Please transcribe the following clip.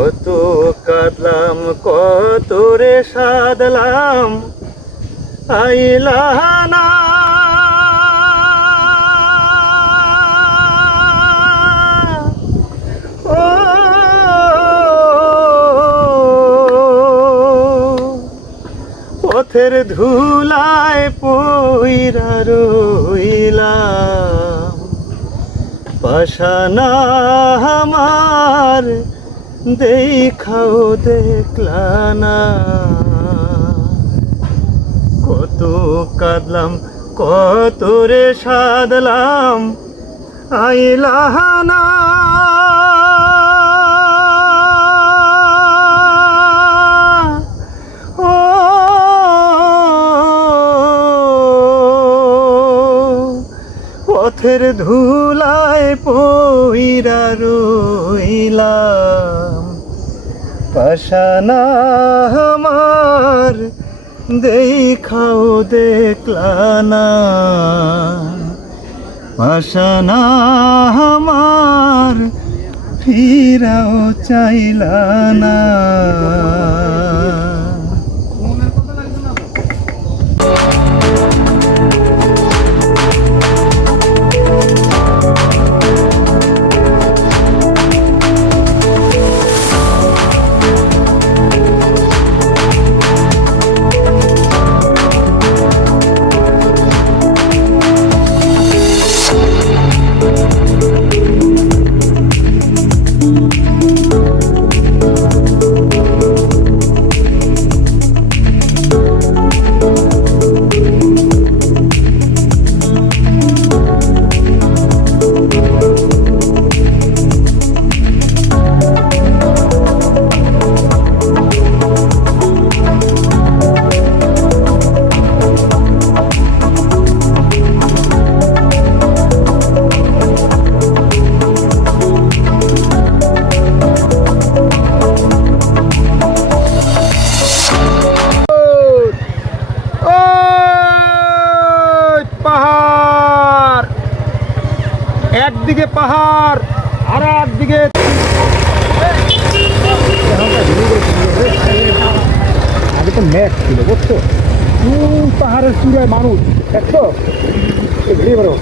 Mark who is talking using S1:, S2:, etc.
S1: কত কাঁদলাম কত রে সাদলাম আইলানা পথের ধুলায় পইরা রইলাম। পাশানা আমার দেখাও দেখলা না কত কাঁদলাম কত রে সাদলাম আইলাহানা ও পথের ধুলায় পইরা রইলাম। পাশানা আমার দেখাও দেখলানা। পাশানা আমার ফিরাও চাইলা
S2: একদিকে পাহাড় আর একদিকে আগে তো ম্যাচ ছিল বুঝছ পাহাড়ের চূড়ায় মানুষ দেখছ ঘুরিয়ে বেরো